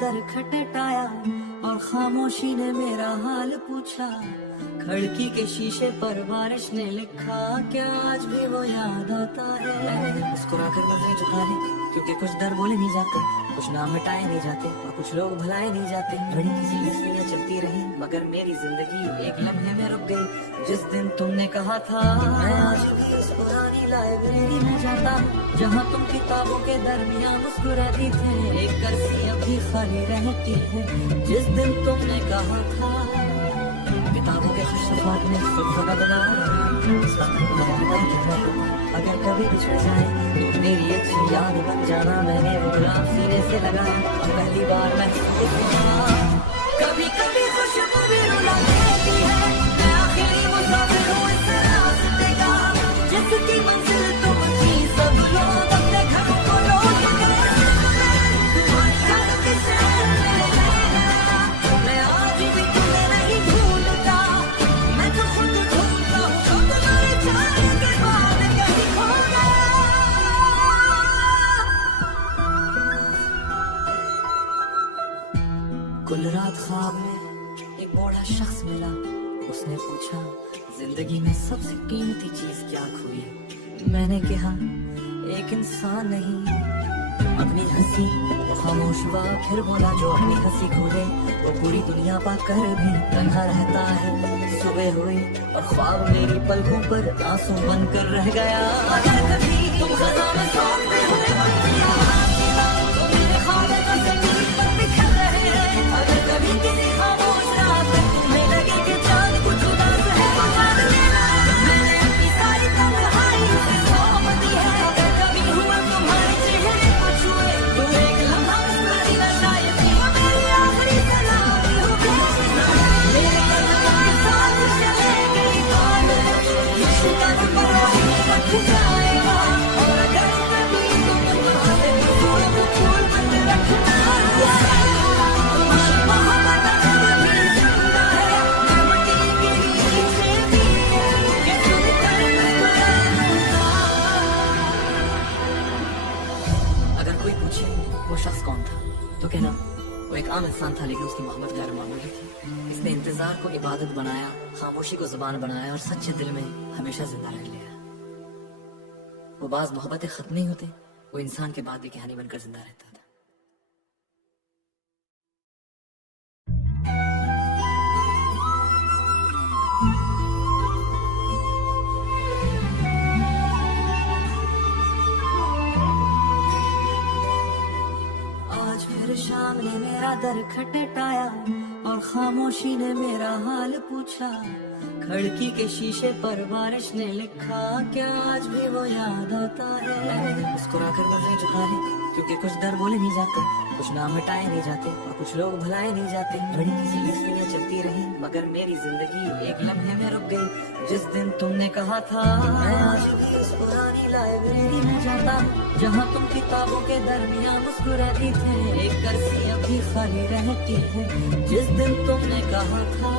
दर खटखटाया और खामोशी ने मेरा हाल पूछा। खिड़की के शीशे पर बारिश ने लिखा, क्या आज भी वो याद आता है। मुस्कुराकर नजरें झुका ले, क्योंकि कुछ डर बोले नहीं जाते, कुछ नाम मिटाए नहीं जाते और कुछ लोग भुलाए नहीं जाते। घड़ी किसी लिस्ट में चलती रही मगर मेरी जिंदगी एक लम्हे में रुक गई। जिस दिन तुमने कहा था मैं आज भी उस पुरानी लाइब्रेरी में जाता, जहाँ तुम किताबों के दरमियान मुस्कुराती थे, एक कर्सी अभी खाली रहती है। जिस दिन तुमने कहा था किताबों के खुश सफात में खुद बना, अगर कभी बिछड़ जाए तो मेरी अच्छी याद बन जाना। मैंने वो गुलाब सीने से लगाया और पहली बार महसूस हुआ, कभी कभी खुशबू भी रुला देती है। मैं आखिरी मुसाफिर हूँ इस रास्ते का, जिसकी मंजिल तुम थी। सब लोग अपने घरों को लौट गए, तुम्हारी याद के शहर में रहना। मैं आज भी तुम्हें नहीं भूलता, मैं तो खुद ढूंढता हूँ जो तुम्हारे जाने के बाद कहीं खो गया। कुल रात ख्वाब में एक बूढ़ा शख्स मिला, उसने पूछा जिंदगी में सबसे कीमती चीज क्या खोई। मैंने कहा एक इंसान नहीं, अपनी हंसी। वो खामोश हुआ, फिर बोला जो अपनी हंसी खोले वो पूरी दुनिया पाकर भी तन्हा रहता है। सुबह हुई और ख्वाब मेरी पलकों पर आंसू बनकर रह गया। अगर कभी तुम खज़ां में सौंपते हुए बंदियां हासिला, तो मेरे ख्वाब तो ज़मीन पर बिखर रहे हैं। अगर कभी किसी खामोश रात में तुम्हें लगे कि चांद कुछ उदास है, पुकार लेना। मैंने अपनी सारी तन्हाई उसे सौंप दी है। अगर कभी हुआ तुम्हारे चेहरे को छुए तो एक लम्हा मुस्कुराती ना, शायद ये वो मेरी आखिरी सलामी हो बेशुमार। मेरे कदमों के साथ चले गई बादल, यीशु का नंबर वहीं रख जाएगा। और अगर कभी तुम वहाँ से फूल को फूल मत रखना, तुम्हारी मोहब्बत कभी जिंदा है। मैं मटी के नीचे भी ये सुनकर मुस्कुराऊंगा। अगर कोई पूछे वो शख्स कौन था तो कहना वो एक आम इंसान था, लेकिन उसकी मोहब्बत गैर मामूली थी। इसने इंतजार को इबादत बनाया, खामोशी को जुबान बनाया और सच्चे दिल में हमेशा जिंदा रह लिया। वो बाज मोहब्बतें खत्म नहीं होते, वो इंसान के बाद भी कहानी बनकर जिंदा रहता था। आज फिर शाम ने मेरा दर खटखटाया और खामोशी ने मेरा हाल पूछा। खिड़की के शीशे पर बारिश ने लिखा, क्या आज भी वो याद आता है। मुस्कुराकर नजरें झुका ले, क्योंकि कुछ डर बोले नहीं जाते, कुछ नाम मिटाए नहीं जाते और कुछ लोग भुलाए नहीं जाते। घड़ी किसी लिस्ट में चलती रही मगर मेरी जिंदगी एक लम्हे में रुक गई। जिस दिन तुमने कहा था मैं आज भी उस पुरानी लाइब्रेरी में जाता, जहाँ तुम किताबों के दरमियान मुस्कुराती थे, एक कर्सी अभी खाली रहती है। जिस दिन तुमने कहा था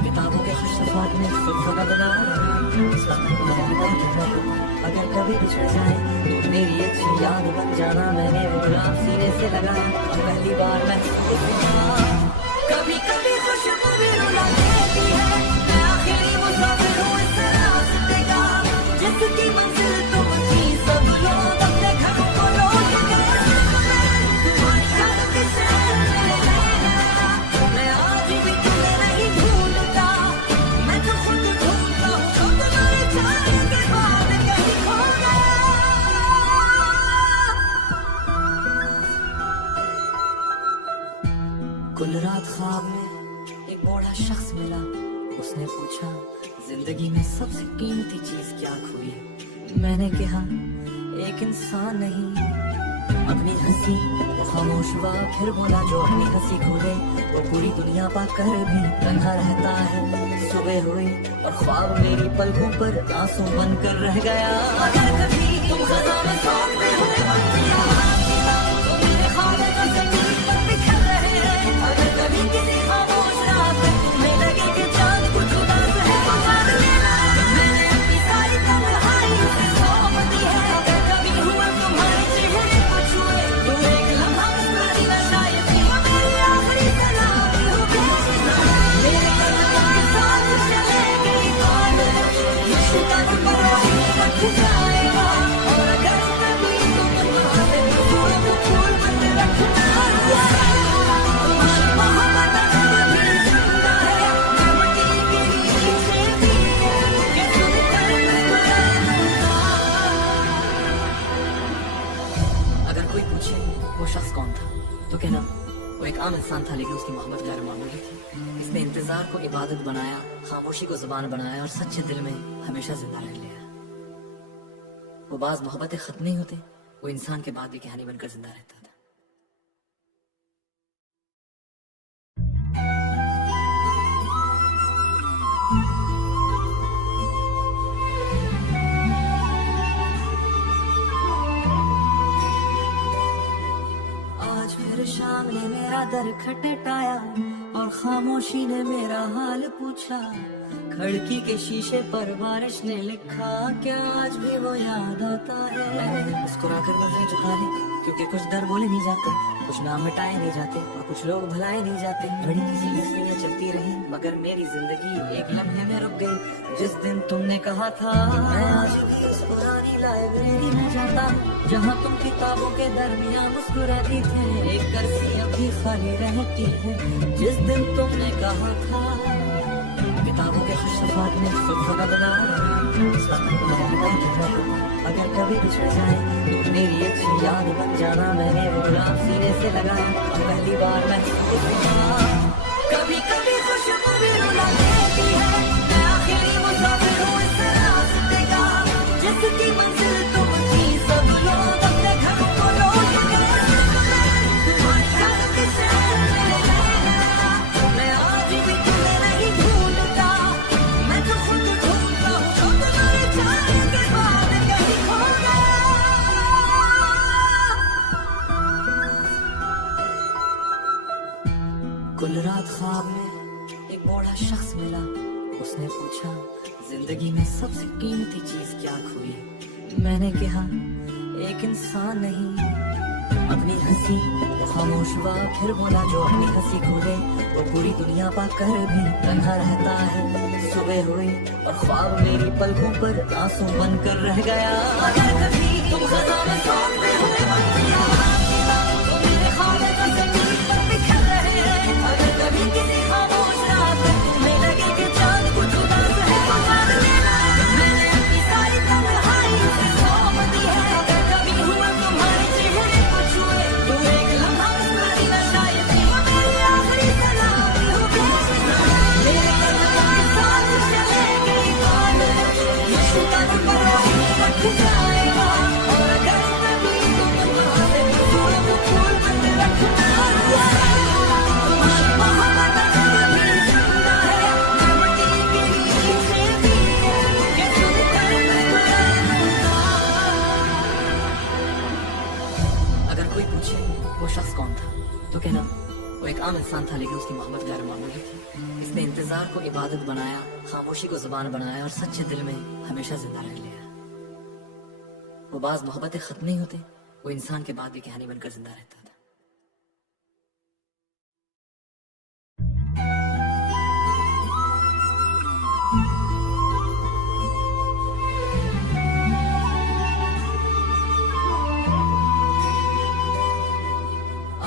किताबों के खुश सफात में खुद बना, अगर कभी बिछड़ जाए तो मेरी अच्छी याद बन जाना। मैंने वो गुलाब सीने से लगाया और पहली बार महसूस हुआ, कभी कभी खुशबू भी रुला देती है। मैं आखिरी मुसाफिर हूँ इस रास्ते का, जिसकी मंजिल तुम थी। सब लोग अपने घरों को लौट गए, तुम्हारी याद के शहर में रहना। मैं आज भी तुम्हें नहीं भूलता, मैं तो खुद ढूंढता हूँ जो तुम्हारे जाने के बाद कहीं खो गया। कुल रात ख्वाब में एक बूढ़ा शख्स मिला, उसने पूछा जिंदगी में सबसे कीमती चीज क्या खोई। मैंने कहा एक इंसान नहीं, अपनी हंसी। वो खामोश हुआ, फिर बोला जो अपनी हंसी खोले वो पूरी दुनिया पाकर भी तन्हा रहता है। सुबह हुई और ख्वाब मेरी पलकों पर आंसू बनकर रह गया। अगर कभी तुम खज़ां में सौंपते हुए बंदियां हासिला, तो मेरे ख्वाब तो ज़मीन पर बिखर रहे हैं। अगर कभी किसी खामोश रात में तुम्हें लगे कि चांद कुछ उदास है, पुकार लेना। मैंने अपनी सारी तन्हाई उसे सौंप दी है। अगर कभी हुआ तुम्हारे चेहरे को छुए तो एक लम्हा मुस्कुराती ना, शायद वो एक आम इंसान था लेकिन उसकी मोहब्बत गैर मामूली थी। इसने इंतजार को इबादत बनाया, खामोशी को जुबान बनाया और सच्चे दिल में हमेशा जिंदा रह लिया। वो बाज मोहब्बतें खत्म नहीं होते, वो इंसान के बाद भी कहानी बनकर जिंदा रहता था। आज फिर शाम ने मेरा दर खटखटाया और खामोशी ने मेरा हाल पूछा। खिड़की के शीशे पर बारिश ने लिखा, क्या आज भी वो याद आता है। मैंने मुस्कुराकर नजरें झुका ली, क्योंकि कुछ डर बोले नहीं जाते, कुछ नाम मिटाए नहीं जाते और कुछ लोग भुलाए नहीं जाते। घड़ी किसी इसलिए चलती रही मगर मेरी जिंदगी एक लम्हे में रुक गई। जिस दिन तुमने कहा था मैं आज भी उस पुरानी लाइब्रेरी में जाता, जहाँ तुम किताबों के दरमियान मुस्कुराती थे, एक कर्सी अभी खाली रहती है। जिस दिन तुमने कहा था किताबों के खुशनुमात में सुल्फा बना, अगर कभी बिछड़ जाए तो मेरी अच्छी याद बन जाना। मैंने वो गुलाब सीने से लगाया और पहली बार मैं कभी कभी खुशबू भी रुला देती है। मैं आखिरी मुसाफिर हूँ इस रास्ते का, जिसकी मंजिल तुम थी। सब लोग अपने घरों को लौट गए, तुम्हारी याद के शहर में रहना। मैं आज भी तुम्हें नहीं ढूंढता, मैं तो खुद ढूंढता हूँ जो तुम्हारे जाने के बाद कहीं खो गया। कुल रात ख्वाब में एक बूढ़ा शख्स मिला, उसने पूछा जिंदगी में सबसे कीमती चीज क्या खोई। मैंने कहा एक इंसान नहीं, अपनी हंसी। वो खामोश हुआ फिर बोला, जो अपनी हंसी खो दे वो पूरी दुनिया पाकर भी तन्हा रहता है। सुबह हुई और ख्वाब मेरी पलकों पर आंसू बनकर रह गया। अगर कभी तुम खज़ां में सौंपते हुए बंदियां, तो मेरे ख्वाब का ज़मीन पर बिखर रहे हैं। अगर कभी किसी खामोश रात में तुम्हें लगे कि चांद कुछ उदास है, तो जान लेना मैंने अपनी सारी तन्हाई उसे सौंप दी है। अगर कभी हुआ तुम्हारे चेहरे को छुए तो एक लम्हा मुस्कुराना शायद ही वो मेरी आखिरी सलामी हो। मेरे कदमों के साथ चले गई बात, मुश्किल पर रख जाएगा। और अगर कभी तुम वहाँ से फूल बन रखना, तुम्हारी मोहब्बत जब भी जिंदा है, मैं मटी के नीचे भी कि सुनकर मुस्कुराऊंगा। अगर कोई पूछे वो शख्स कौन था तो कहना वो एक आम इंसान था लेकिन उसकी मोहब्बत गैर मामूली थी। इसने इंतजार को इबादत बनाया, खामोशी को जुबान बनाया और सच्चे दिल में हमेशा जिंदा रह लिया। वो बाज मोहब्बतें खत्म नहीं होते, वो इंसान के बाद भी कहानी बनकर जिंदा रहता था।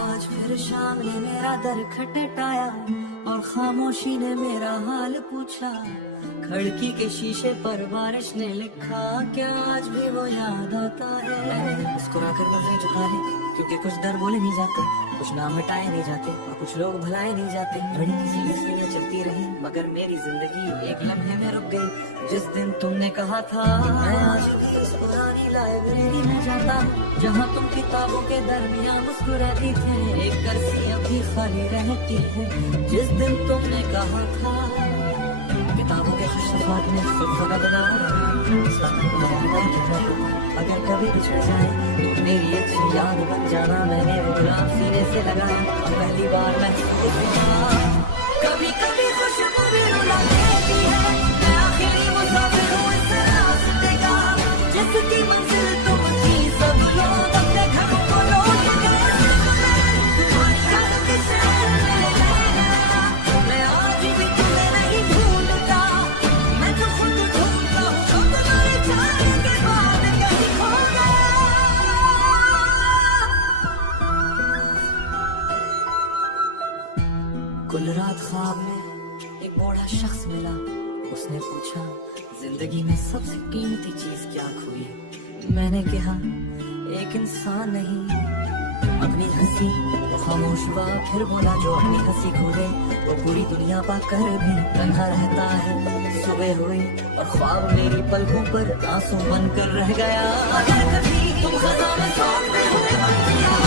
आज फिर शाम ने मेरा दर खटखटाया और खामोशी ने मेरा हाल पूछा। खिड़की के शीशे पर बारिश ने लिखा, क्या आज भी वो याद आता है। मैंने मुस्कुराकर नजरें झुका ली, क्योंकि कुछ डर बोले नहीं जाते, कुछ नाम मिटाए नहीं जाते और कुछ लोग भुलाए नहीं जाते। घड़ी किसी इसलिए चलती रही मगर मेरी जिंदगी एक लम्हे में रुक गई। जिस दिन तुमने कहा था मैं आज भी उस पुरानी लाइब्रेरी में जाता, जहाँ तुम किताबों के दरमियान मुस्कुराती थे, एक कर्सी अभी खाली रहती है। जिस दिन तुमने कहा था किताबों के खुशनुमात में सुल्फा बना, अगर कभी बिछड़ जाए तो मेरी अच्छी याद बन जाना। मैंने वो गुलाब सीने से लगाया और पहली बार मैं कभी कभी खुशबू भी रुला देती है। मैं आखिरी मुसाफिर हूँ इस रास्ते का, जिसकी मंजिल तुम थी। सब लोग अपने घरों को लौट गए, तुम्हारी याद के शहर में रहना। मैं आज भी तुम्हें नहीं ढूंढता, मैं तो खुद ढूंढता हूँ जो तुम्हारे जाने के बाद कहीं खो गया। कुल रात ख्वाब में एक बूढ़ा शख्स मिला, उसने पूछा जिंदगी में सबसे कीमती चीज क्या खोई। मैंने कहा एक इंसान नहीं, अपनी हंसी वो खामोश हुआ, फिर बोला जो अपनी हंसी खोले वो पूरी दुनिया पा कर भी तन्हा रहता है। सुबह हुई और ख्वाब मेरी पलकों पर आंसू बनकर रह गया। अगर कभी तुम खज़ां में सौंपते हुए पत्तियां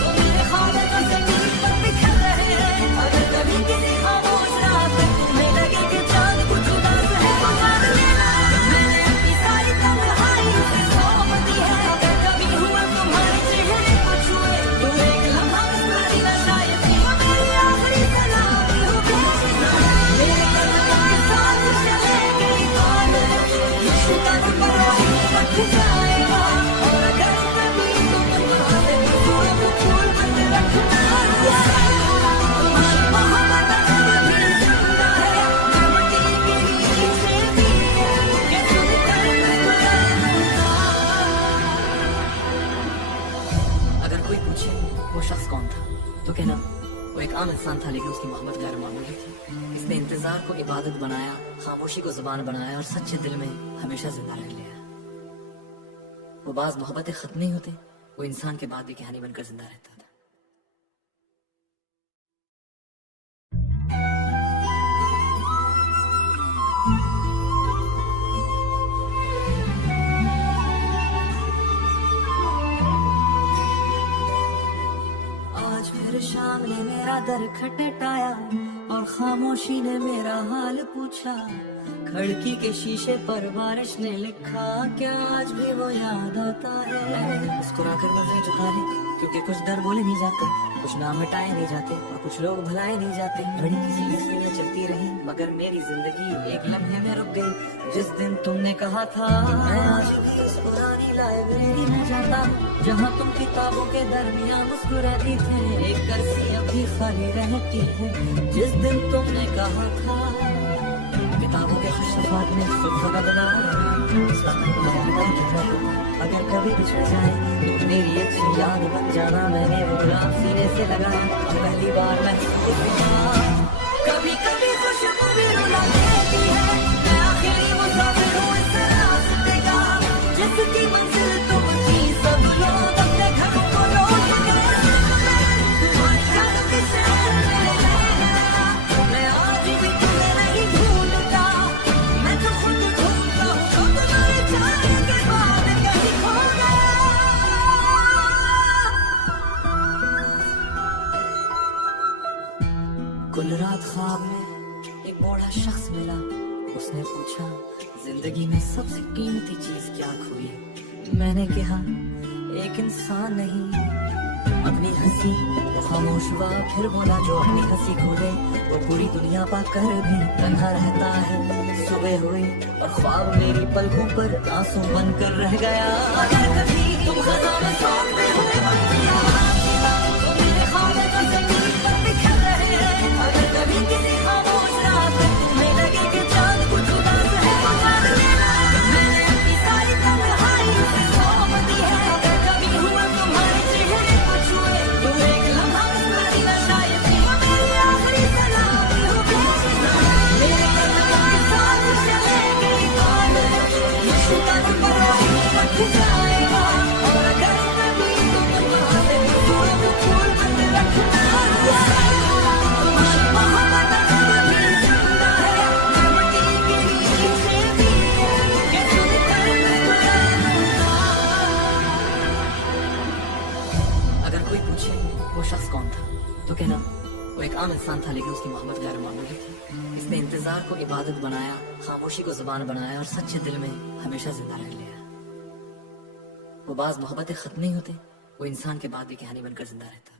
तो मेरे ख्वाब तो ज़मीन पर बिखर रहे हैं। अगर कभी किसी खामोश रात में तुम्हें लगे कि चांद कुछ उदास है, पुकार लेना, मैंने अपनी सारी तन्हाई उसे सौंप दी है। अगर कभी हुआ तुम्हारे चेहरे को छुए तो एक लम्हा मुस्कुराई ना, शायद ये मेरी आखिरी सलामी हो बेशुमार। मेरे कदमों के साथ चले गई बादल, मुश्किल पर वही रख जाएगा। और अगर कभी तुम मुझसे दूर तो फूल बन रखना। तुम्हारी मोहब्बत कभी जिंदा है, मैं मिट्टी के नीचे भी कि सुनकर मुस्कुराऊंगा। अगर कोई पूछे वो शख्स कौन था तो कहना वो एक आम इंसान था, लेकिन उसकी मोहब्बत गैर मामूली थी। इसने इंतजार को इबादत बनाया, खामोशी को जुबान बनाया और सच्चे दिल में हमेशा जिंदा रह लिया। वो बाज मोहब्बतें खत्म नहीं होते, वो इंसान के बाद भी कहानी बनकर जिंदा रहता था। आज फिर शाम ने मेरा दर खटखटाया और खामोशी ने मेरा हाल पूछा। खिड़की के शीशे पर बारिश ने लिखा, क्या आज भी वो याद आता है। मुस्कुराकर नजरें झुका ले, क्योंकि कुछ डर बोले नहीं जाते, कुछ नाम मिटाए नहीं जाते और कुछ लोग भुलाए नहीं जाते। घड़ी किसी इसलिए चलती रही मगर मेरी जिंदगी एक लम्हे में रुक गई। जिस दिन तुमने कहा था मैं आज भी उस पुरानी लाइब्रेरी में जाता हूँ जहाँ तुम किताबों के दरमियान मुस्कुराती थे, एक कर्सी अभी खाली रहती है। जिस दिन तुमने कहा था किताबों के खुशनुमा ने सुल्फा बना, अगर कभी बिछड़ जाए तो मेरी अच्छी याद बन जाना। मैंने वो गुलाब सीने से लगाया और पहली बार महसूस हुआ, कभी कभी खुशबू भी रुला देती है। मैं आखिरी मुसाफिर हूँ इस रास्ते का, जिसकी मंजिल तुम थी। सब लोग अपने घरों को लौट गए, तुम्हारी यादों के शहर में मैं आज भी तुम्हें नहीं भूलता। मैं तो खुद ढूंढता हूँ तो तुम्हारे जाने के बाद कहीं खो गया। कुल रात ख्वाब में एक बूढ़ा शख्स मिला, उसने पूछा जिंदगी में सबसे कीमती चीज क्या खोई। मैंने कहा एक इंसान नहीं, अपनी हंसी वो खामोश हुआ, फिर बोला जो अपनी हंसी खोले वो पूरी दुनिया पा कर भी तन्हा रहता है। सुबह हुई और ख्वाब मेरी पलकों पर आंसू बनकर रह गया। अगर कभी तुम खज़ां में सौंपते हुए पत्तियां तो मेरे ख्वाब तो ज़मीन पर बिखर रहे हैं। अगर कभी किसी खामोश रात में तुम्हें लगे कि चांद कुछ उदास है, पुकार लेना, मैंने अपनी सारी तन्हाई उसे सौंप दी है। अगर कभी हुआ तुम्हारे चेहरे को छुए तो एक लम्हा मुस्कुराई ना, शायद ये मेरी आखिरी सलामी हो बेशुमार। मेरे कदमों के साथ चले गई बादल, मुश्किल पर वही रख जाएगा। और अगर कभी तुम मुझसे दूर तो फूल बन रखना। तुम्हारी मोहब्बत कभी जिंदा है, मैं मिट्टी के नीचे भी कि सुनकर मुस्कुराऊंगा। अगर कोई पूछे वो शख्स कौन था तो कहना वो एक आम इंसान था, लेकिन उसकी मोहब्बत गैर मामूली थी। इसने इंतजार को इबादत बनाया, खामोशी को जुबान बनाया और सच्चे दिल में हमेशा जिंदा रह लिया। वो बाज मोहब्बतें खत्म नहीं होते, वो इंसान के बाद भी कहानी बनकर जिंदा रहता।